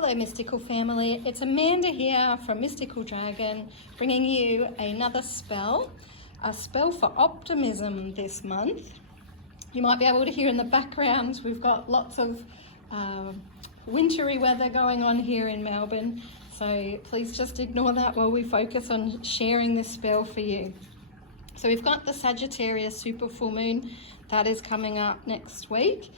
Hello Mystical family, it's Amanda here from Mystical Dragon, bringing you another spell, a spell for optimism this month. You might be able to hear in the background, we've got lots of wintry weather going on here in Melbourne, so please just ignore that while we focus on sharing this spell for you. So we've got the Sagittarius Super Full Moon that is coming up next week,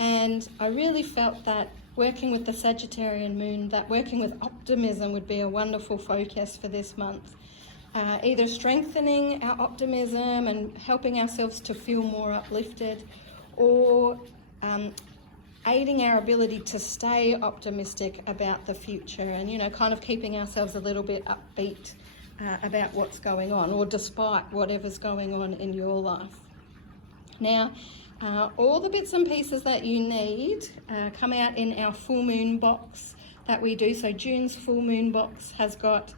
and I really felt that working with the Sagittarian moon, that working with optimism would be a wonderful focus for this month. Either strengthening our optimism and helping ourselves to feel more uplifted, or aiding our ability to stay optimistic about the future and, you know, kind of keeping ourselves a little bit upbeat about what's going on, or despite whatever's going on in your life. Now, all the bits and pieces that you need come out in our full moon box that we do. So June's full moon box has got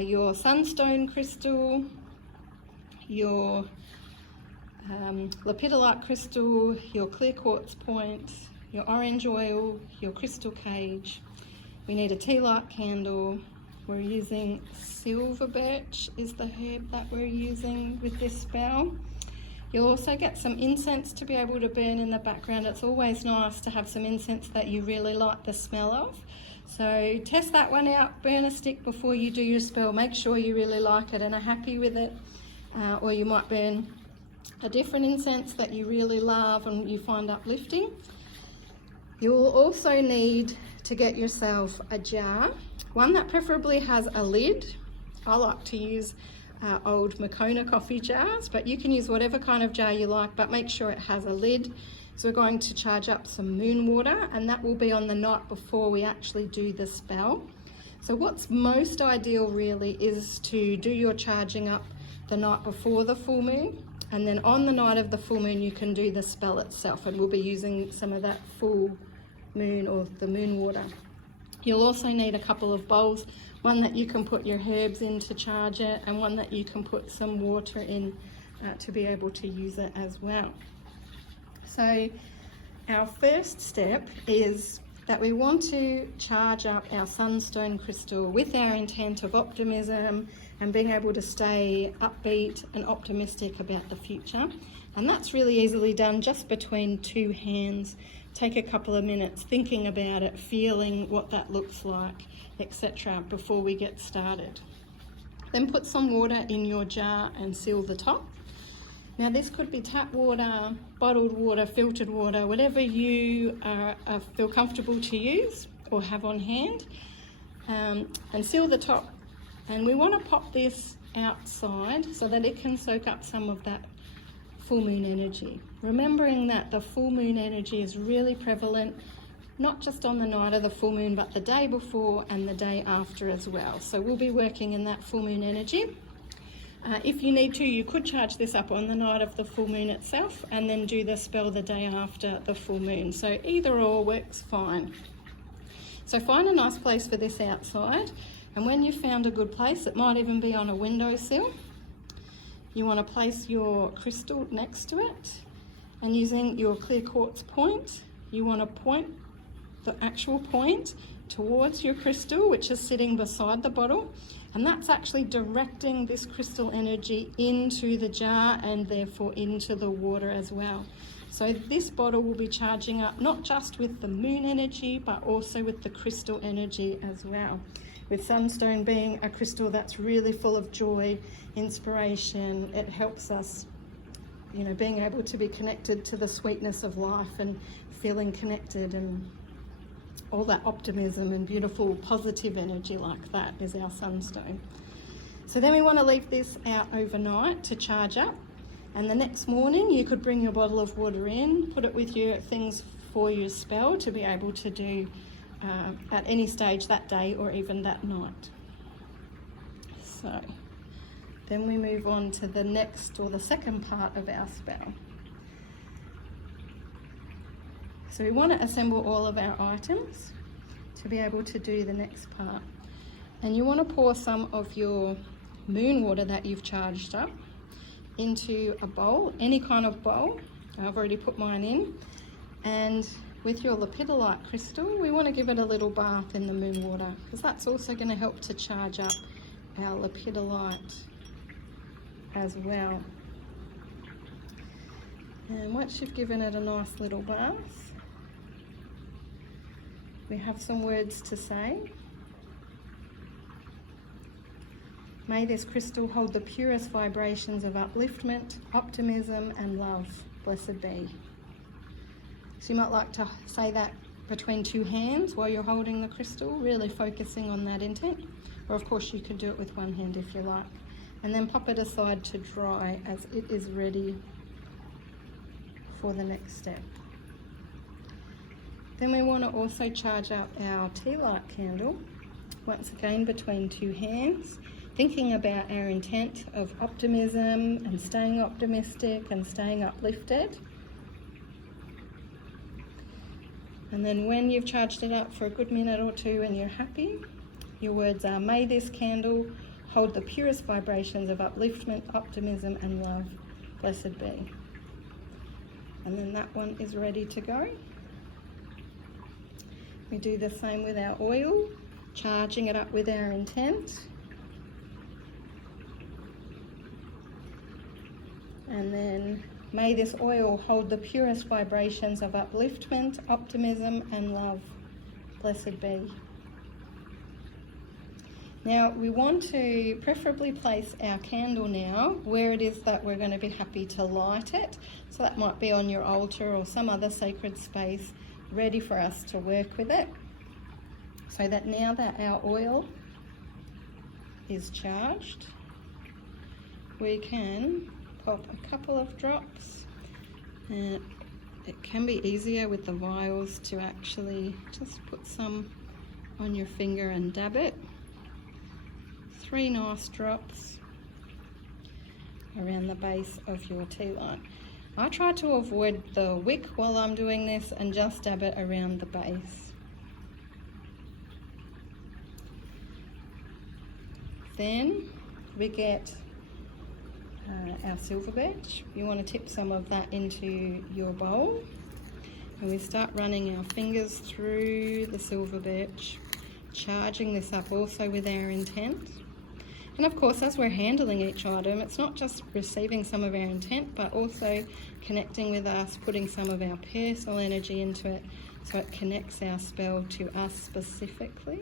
your Sunstone crystal, your Lepidalite crystal, your Clear Quartz point, your orange oil, your crystal cage. We need a tea light candle. We're using Silver Birch is the herb that we're using with this spell. You'll also get some incense to be able to burn in the background. It's always nice to have some incense that you really like the smell of. So test that one out, burn a stick before you do your spell. Make sure you really like it and are happy with it. Or you might burn a different incense that you really love and you find uplifting. You'll also need to get yourself a jar, one that preferably has a lid. I like to use old Moccona coffee jars, but you can use whatever kind of jar you like, but make sure it has a lid. So we're going to charge up some moon water, and that will be on the night before we actually do the spell. So what's most ideal really is to do your charging up the night before the full moon, and then on the night of the full moon you can do the spell itself, and we'll be using some of that full moon or the moon water. You'll also need a couple of bowls, one that you can put your herbs in to charge it, and one that you can put some water in to be able to use it as well. So our first step is that we want to charge up our Sunstone crystal with our intent of optimism and being able to stay upbeat and optimistic about the future. And that's really easily done just between two hands. Take a couple of minutes thinking about it, feeling what that looks like, etc. before we get started. Then put some water in your jar and seal the top. Now this could be tap water, bottled water, filtered water, whatever you feel comfortable to use or have on hand, and seal the top. And we want to pop this outside so that it can soak up some of that full moon energy. Remembering that the full moon energy is really prevalent, not just on the night of the full moon, but the day before and the day after as well. So we'll be working in that full moon energy. If you need to, you could charge this up on the night of the full moon itself and then do the spell the day after the full moon. So either or works fine. So find a nice place for this outside, and when you've found a good place, it might even be on a windowsill. You want to place your crystal next to it, and using your Clear Quartz point, you want to point the actual point towards your crystal, which is sitting beside the bottle, and that's actually directing this crystal energy into the jar and therefore into the water as well. So this bottle will be charging up not just with the moon energy, but also with the crystal energy as well. With Sunstone being a crystal that's really full of joy, inspiration, it helps us, you know, being able to be connected to the sweetness of life and feeling connected, and all that optimism and beautiful positive energy like that is our Sunstone. So then we want to leave this out overnight to charge up, and the next morning you could bring your bottle of water in, put it with your things for your spell to be able to do at any stage that day or even that night. So then we move on to the next, or the second part of our spell. So we want to assemble all of our items to be able to do the next part. And you want to pour some of your moon water that you've charged up into a bowl, any kind of bowl. I've already put mine in. And with your Lepidalite crystal, we want to give it a little bath in the moon water, because that's also going to help to charge up our Lepidalite as well. And once you've given it a nice little bath, we have some words to say. May this crystal hold the purest vibrations of upliftment, optimism and love. Blessed be. So you might like to say that between two hands while you're holding the crystal, really focusing on that intent. Or of course you could do it with one hand if you like. And then pop it aside to dry as it is ready for the next step. Then we want to also charge up our tea light candle, once again between two hands, thinking about our intent of optimism and staying optimistic and staying uplifted. And then when you've charged it up for a good minute or two and you're happy, your words are, may this candle hold the purest vibrations of upliftment, optimism and love. Blessed be. And then that one is ready to go. We do the same with our oil, charging it up with our intent. And then may this oil hold the purest vibrations of upliftment, optimism and love. Blessed be. Now we want to preferably place our candle now where it is that we're going to be happy to light it. So that might be on your altar or some other sacred space ready for us to work with it. So that now that our oil is charged, we can pop a couple of drops. It can be easier with the vials to actually just put some on your finger and dab it. 3 nice drops around the base of your tea light. I try to avoid the wick while I'm doing this and just dab it around the base. Then we get our silver birch. You want to tip some of that into your bowl, and we start running our fingers through the silver birch, charging this up also with our intent. And of course, as we're handling each item, it's not just receiving some of our intent, but also connecting with us, putting some of our personal energy into it, so it connects our spell to us specifically.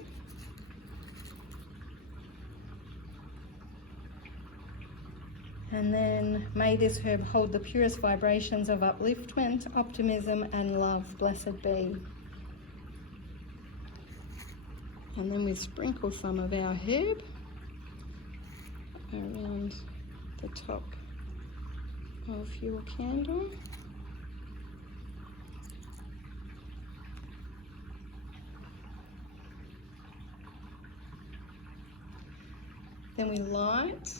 And then may this herb hold the purest vibrations of upliftment, optimism and love. Blessed be. And then we sprinkle some of our herb around the top of your candle. Then we light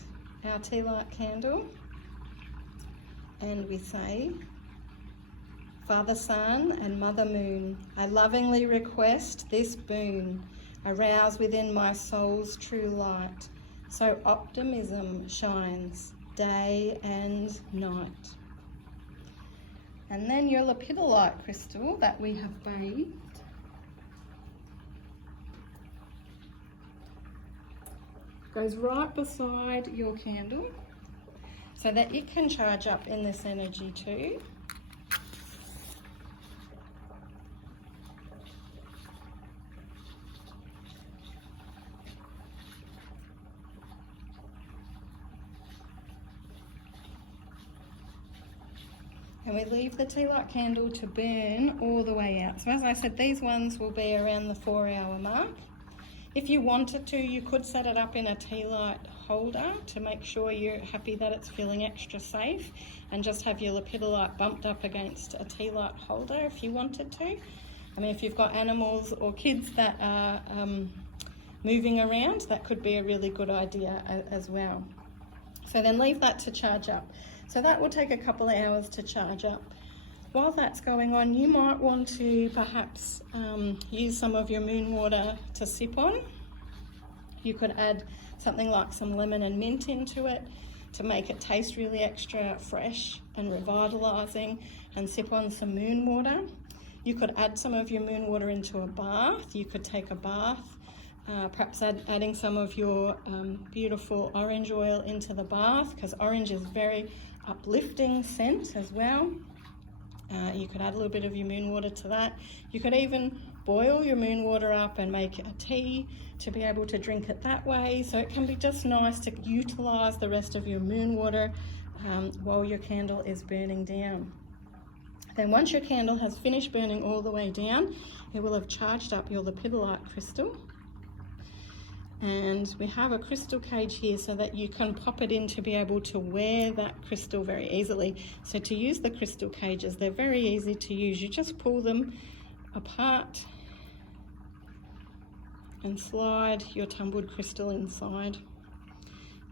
our tea light candle and we say, Father Sun and Mother Moon, I lovingly request this boon, arouse within my soul's true light, so optimism shines day and night. And then your Lepidalite crystal that we have bathed, goes right beside your candle so that it can charge up in this energy too. And we leave the tea light candle to burn all the way out. So as I said, these ones will be around the 4-hour mark. If you wanted to, you could set it up in a tea light holder to make sure you're happy that it's feeling extra safe, and just have your Lepidalite bumped up against a tea light holder if you wanted to. I mean, if you've got animals or kids that are moving around, that could be a really good idea as well. So then leave that to charge up. So that will take a couple of hours to charge up. While that's going on, you might want to perhaps use some of your moon water to sip on. You could add something like some lemon and mint into it to make it taste really extra fresh and revitalizing, and sip on some moon water. You could add some of your moon water into a bath. You could take a bath, perhaps adding some of your beautiful orange oil into the bath, because orange is very uplifting scent as well. You could add a little bit of your moon water to that. You could even boil your moon water up and make a tea to be able to drink it that way. So it can be just nice to utilize the rest of your moon water while your candle is burning down. Then once your candle has finished burning all the way down, it will have charged up your lepidolite crystal. And we have a crystal cage here so that you can pop it in to be able to wear that crystal very easily. So to use the crystal cages, they're very easy to use. You just pull them apart and slide your tumbled crystal inside.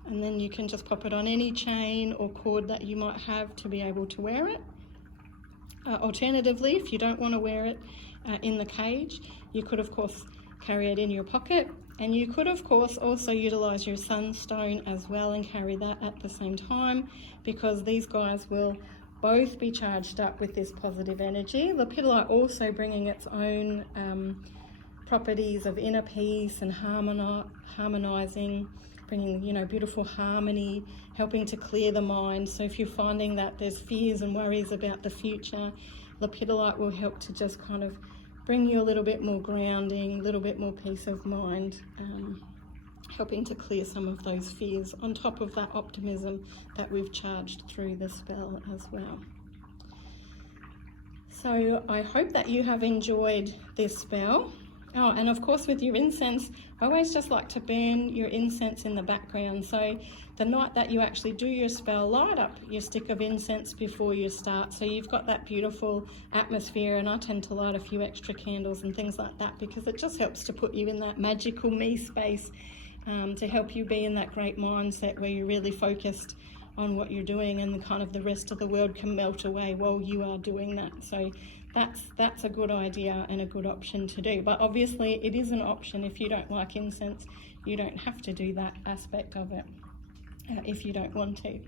And then you can just pop it on any chain or cord that you might have to be able to wear it. Alternatively, if you don't want to wear it in the cage, you could of course carry it in your pocket, and you could of course also utilize your Sunstone as well and carry that at the same time, because these guys will both be charged up with this positive energy. Lepidalite also bringing its own properties of inner peace and harmonizing, bringing, you know, beautiful harmony, helping to clear the mind. So if you're finding that there's fears and worries about the future, Lepidalite will help to just kind of bring you a little bit more grounding, a little bit more peace of mind, helping to clear some of those fears on top of that optimism that we've charged through the spell as well. So I hope that you have enjoyed this spell. Oh, and of course with your incense, I always just like to burn your incense in the background. So the night that you actually do your spell, light up your stick of incense before you start. So you've got that beautiful atmosphere, and I tend to light a few extra candles and things like that because it just helps to put you in that magical me space, to help you be in that great mindset where you're really focused on what you're doing, and the kind of the rest of the world can melt away while you are doing that. So that's a good idea and a good option to do. But obviously it is an option. If you don't like incense, you don't have to do that aspect of it if you don't want to.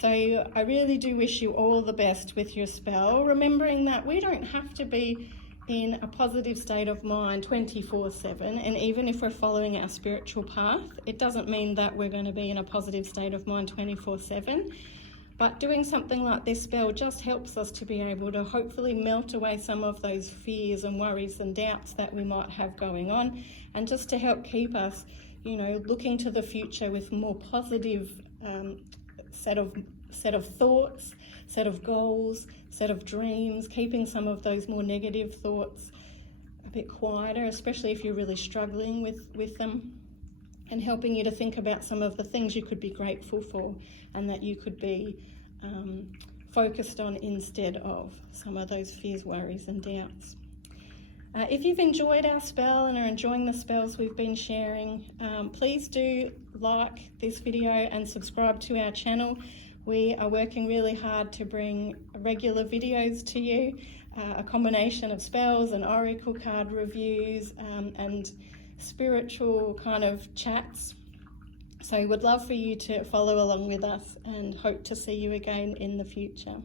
So I really do wish you all the best with your spell, remembering that we don't have to be in a positive state of mind 24/7, and even if we're following our spiritual path, it doesn't mean that we're going to be in a positive state of mind 24/7. But doing something like this spell just helps us to be able to hopefully melt away some of those fears and worries and doubts that we might have going on, and just to help keep us, you know, looking to the future with more positive set of thoughts, set of goals, set of dreams, keeping some of those more negative thoughts a bit quieter, especially if you're really struggling with them, and helping you to think about some of the things you could be grateful for and that you could be focused on instead of some of those fears, worries and doubts. If you've enjoyed our spell and are enjoying the spells we've been sharing, please do like this video and subscribe to our channel. We are working really hard to bring regular videos to you, a combination of spells and oracle card reviews and spiritual kind of chats. So we would love for you to follow along with us and hope to see you again in the future.